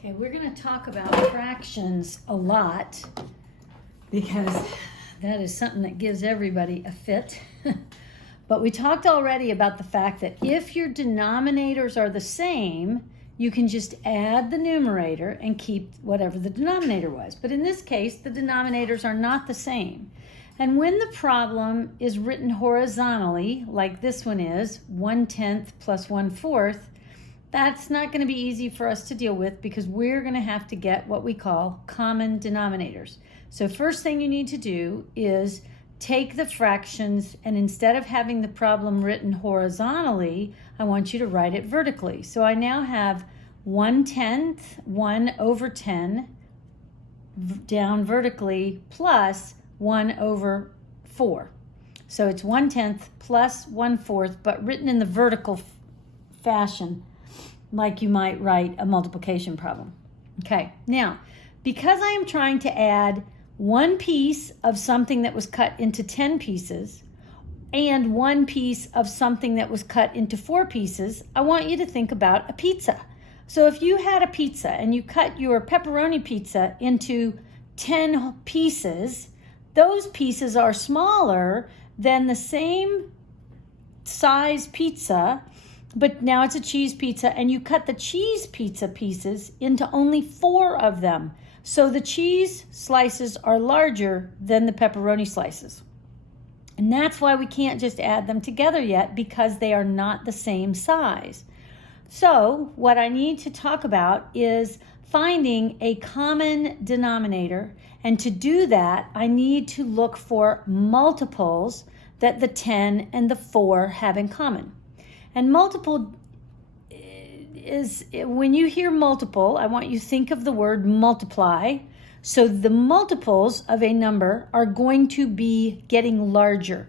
Okay, we're going to talk about fractions a lot because that is something that gives everybody a fit. But we talked already about the fact that if your denominators are the same, you can just add the numerator and keep whatever the denominator was. But in this case, the denominators are not the same. And when the problem is written horizontally, like this one is, 1/10 plus 1/4, that's not going to be easy for us to deal with because we're going to have to get what we call common denominators. So first thing you need to do is take the fractions, and instead of having the problem written horizontally, I want you to write it vertically. So I now have 1/10, 1/10 down vertically plus 1/4. So it's 1/10 plus 1/4, but written in the vertical fashion, like you might write a multiplication problem. Okay, now, because I am trying to add one piece of something that was cut into 10 pieces and one piece of something that was cut into 4 pieces, I want you to think about a pizza. So if you had a pizza and you cut your pepperoni pizza into 10 pieces, those pieces are smaller than the same size pizza, but now it's a cheese pizza, and you cut the cheese pizza pieces into only 4 of them. So the cheese slices are larger than the pepperoni slices. And that's why we can't just add them together yet, because they are not the same size. So what I need to talk about is finding a common denominator. And to do that, I need to look for multiples that the 10 and the 4 have in common. And multiple is, when you hear multiple, I want you to think of the word multiply. So the multiples of a number are going to be getting larger.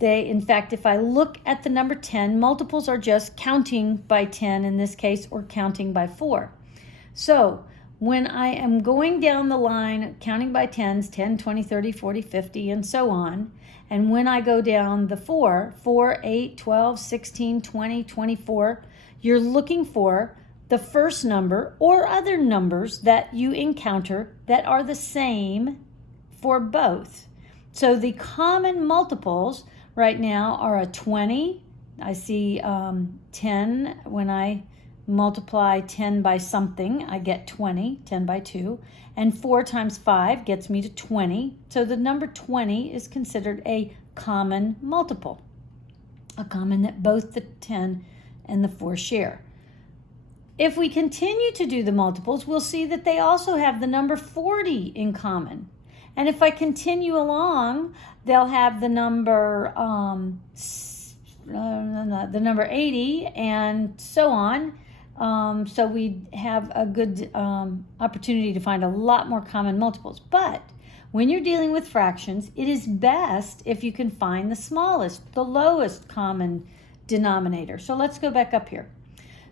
In fact, if I look at the number 10, multiples are just counting by 10 in this case, or counting by 4. So when I am going down the line, counting by 10s, 10, 20, 30, 40, 50, and so on, and when I go down the 4, 8, 12, 16, 20, 24, you're looking for the first number or other numbers that you encounter that are the same for both. So the common multiples right now are a 20. I see 10. When I multiply 10 by something, I get 20, 10 by 2. And 4 times 5 gets me to 20. So the number 20 is considered a common multiple, a common that both the 10 and the 4 share. If we continue to do the multiples, we'll see that they also have the number 40 in common. And if I continue along, they'll have the number 80 and so on. So we have a good opportunity to find a lot more common multiples. But when you're dealing with fractions, it is best if you can find the smallest, the lowest common denominator. So let's go back up here.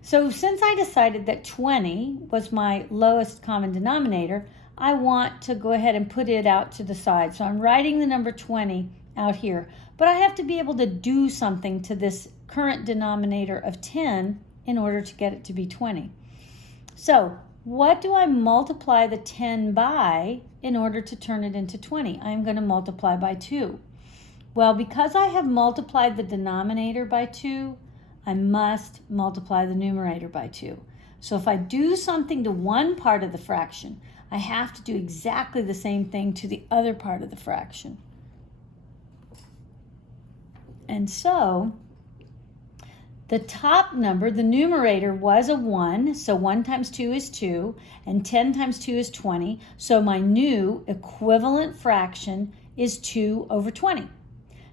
So since I decided that 20 was my lowest common denominator, I want to go ahead and put it out to the side. So I'm writing the number 20 out here. But I have to be able to do something to this current denominator of 10 in order to get it to be 20. So what do I multiply the 10 by in order to turn it into 20? I'm going to multiply by 2. Well, because I have multiplied the denominator by 2, I must multiply the numerator by 2. So if I do something to one part of the fraction, I have to do exactly the same thing to the other part of the fraction. And so the top number, the numerator, was a 1. So 1 times 2 is 2, and 10 times 2 is 20. So my new equivalent fraction is 2/20.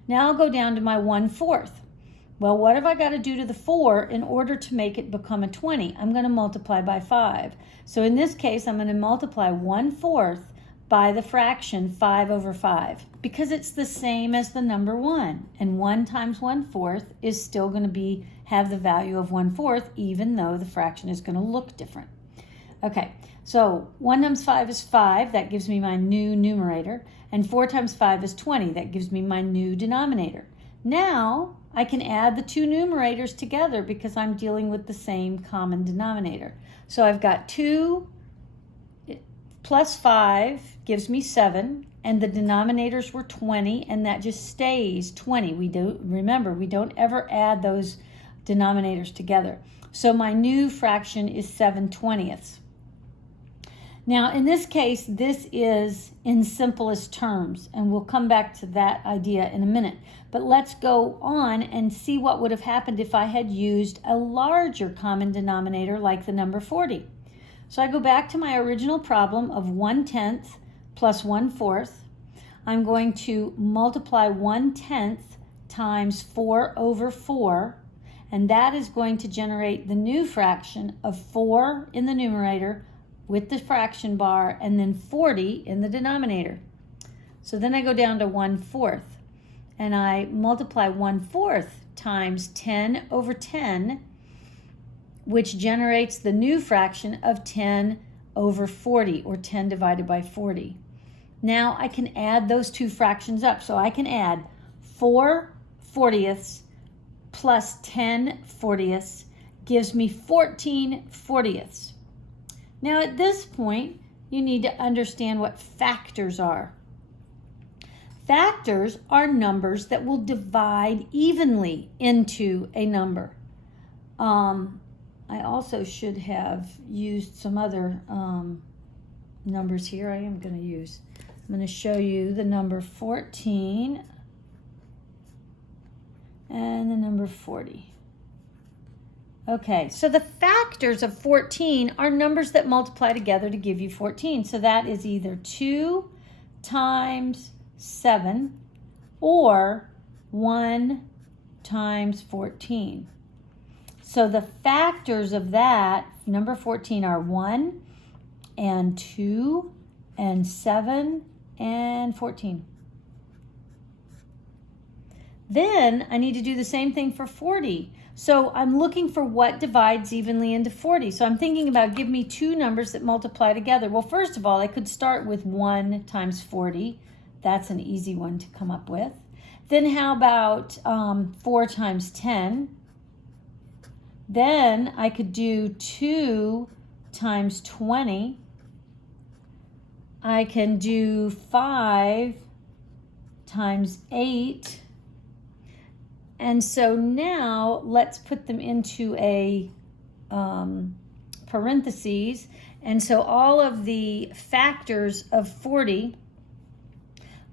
Now I'll go down to my 1/4. Well, what have I got to do to the 4 in order to make it become a 20? I'm going to multiply by 5. So in this case, I'm going to multiply 1/4 by the fraction 5/5, because it's the same as the number 1. And 1 times 1/4 is still going to have the value of 1/4, even though the fraction is going to look different. Okay, so 1 times 5 is 5. That gives me my new numerator. And 4 times 5 is 20. That gives me my new denominator. Now I can add the two numerators together because I'm dealing with the same common denominator. So I've got 2 plus 5 gives me 7, and the denominators were 20, and that just stays 20. Remember, we don't ever add those denominators together. So my new fraction is 7/20. Now, in this case, this is in simplest terms, and we'll come back to that idea in a minute. But let's go on and see what would have happened if I had used a larger common denominator like the number 40. So I go back to my original problem of 1/10 plus 1/4. I'm going to multiply 1/10 times 4/4, and that is going to generate the new fraction of 4 in the numerator with the fraction bar, and then 40 in the denominator. So then I go down to 1/4, and I multiply 1/4 times 10/10, which generates the new fraction of 10/40, or 10 divided by 40. Now I can add those two fractions up. So I can add 4/40 plus 10/40 gives me 14/40. Now at this point, you need to understand what factors are. Factors are numbers that will divide evenly into a number. I also should have used some other numbers here. I'm going to show you the number 14 and the number 40. Okay, so the factors of 14 are numbers that multiply together to give you 14. So that is either 2 times 7 or 1 times 14. So the factors of that, number 14, are 1 and 2 and 7 and 14. Then I need to do the same thing for 40. So I'm looking for what divides evenly into 40. So I'm thinking about, give me two numbers that multiply together. Well, first of all, I could start with 1 times 40. That's an easy one to come up with. Then how about 4 times 10? Then I could do 2 times 20. I can do 5 times 8. And so now let's put them into a parentheses. And so all of the factors of 40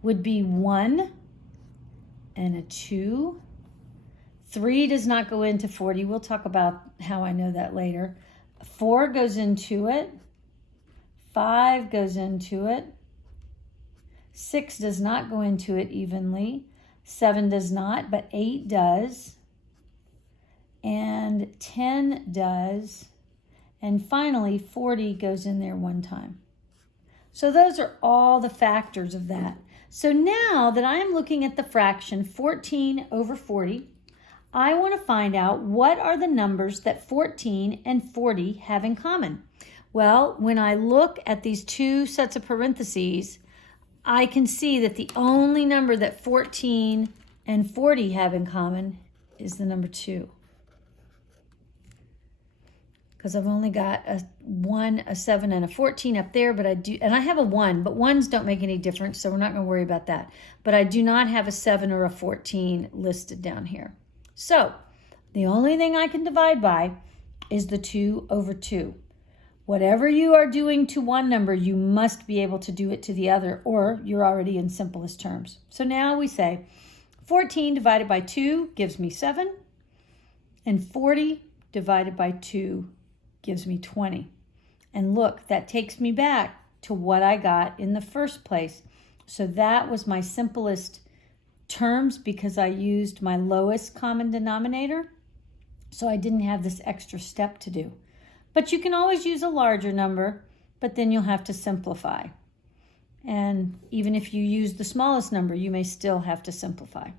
would be 1 and a 2. 3 does not go into 40. We'll talk about how I know that later. 4 goes into it. 5 goes into it. 6 does not go into it evenly. 7 does not, but 8 does. And 10 does. And finally, 40 goes in there one time. So those are all the factors of that. So now that I'm looking at the fraction 14 over 40, I want to find out what are the numbers that 14 and 40 have in common. Well, when I look at these two sets of parentheses, I can see that the only number that 14 and 40 have in common is the number 2. Because I've only got a 1, a 7, and a 14 up there, but I have a 1, but 1s don't make any difference, so we're not going to worry about that. But I do not have a 7 or a 14 listed down here. So the only thing I can divide by is the 2 over 2. Whatever you are doing to one number, you must be able to do it to the other, or you're already in simplest terms. So now we say 14 divided by 2 gives me 7, and 40 divided by 2 gives me 20. And look, that takes me back to what I got in the first place. So that was my simplest terms because I used my lowest common denominator. So I didn't have this extra step to do. But you can always use a larger number, but then you'll have to simplify. And even if you use the smallest number, you may still have to simplify.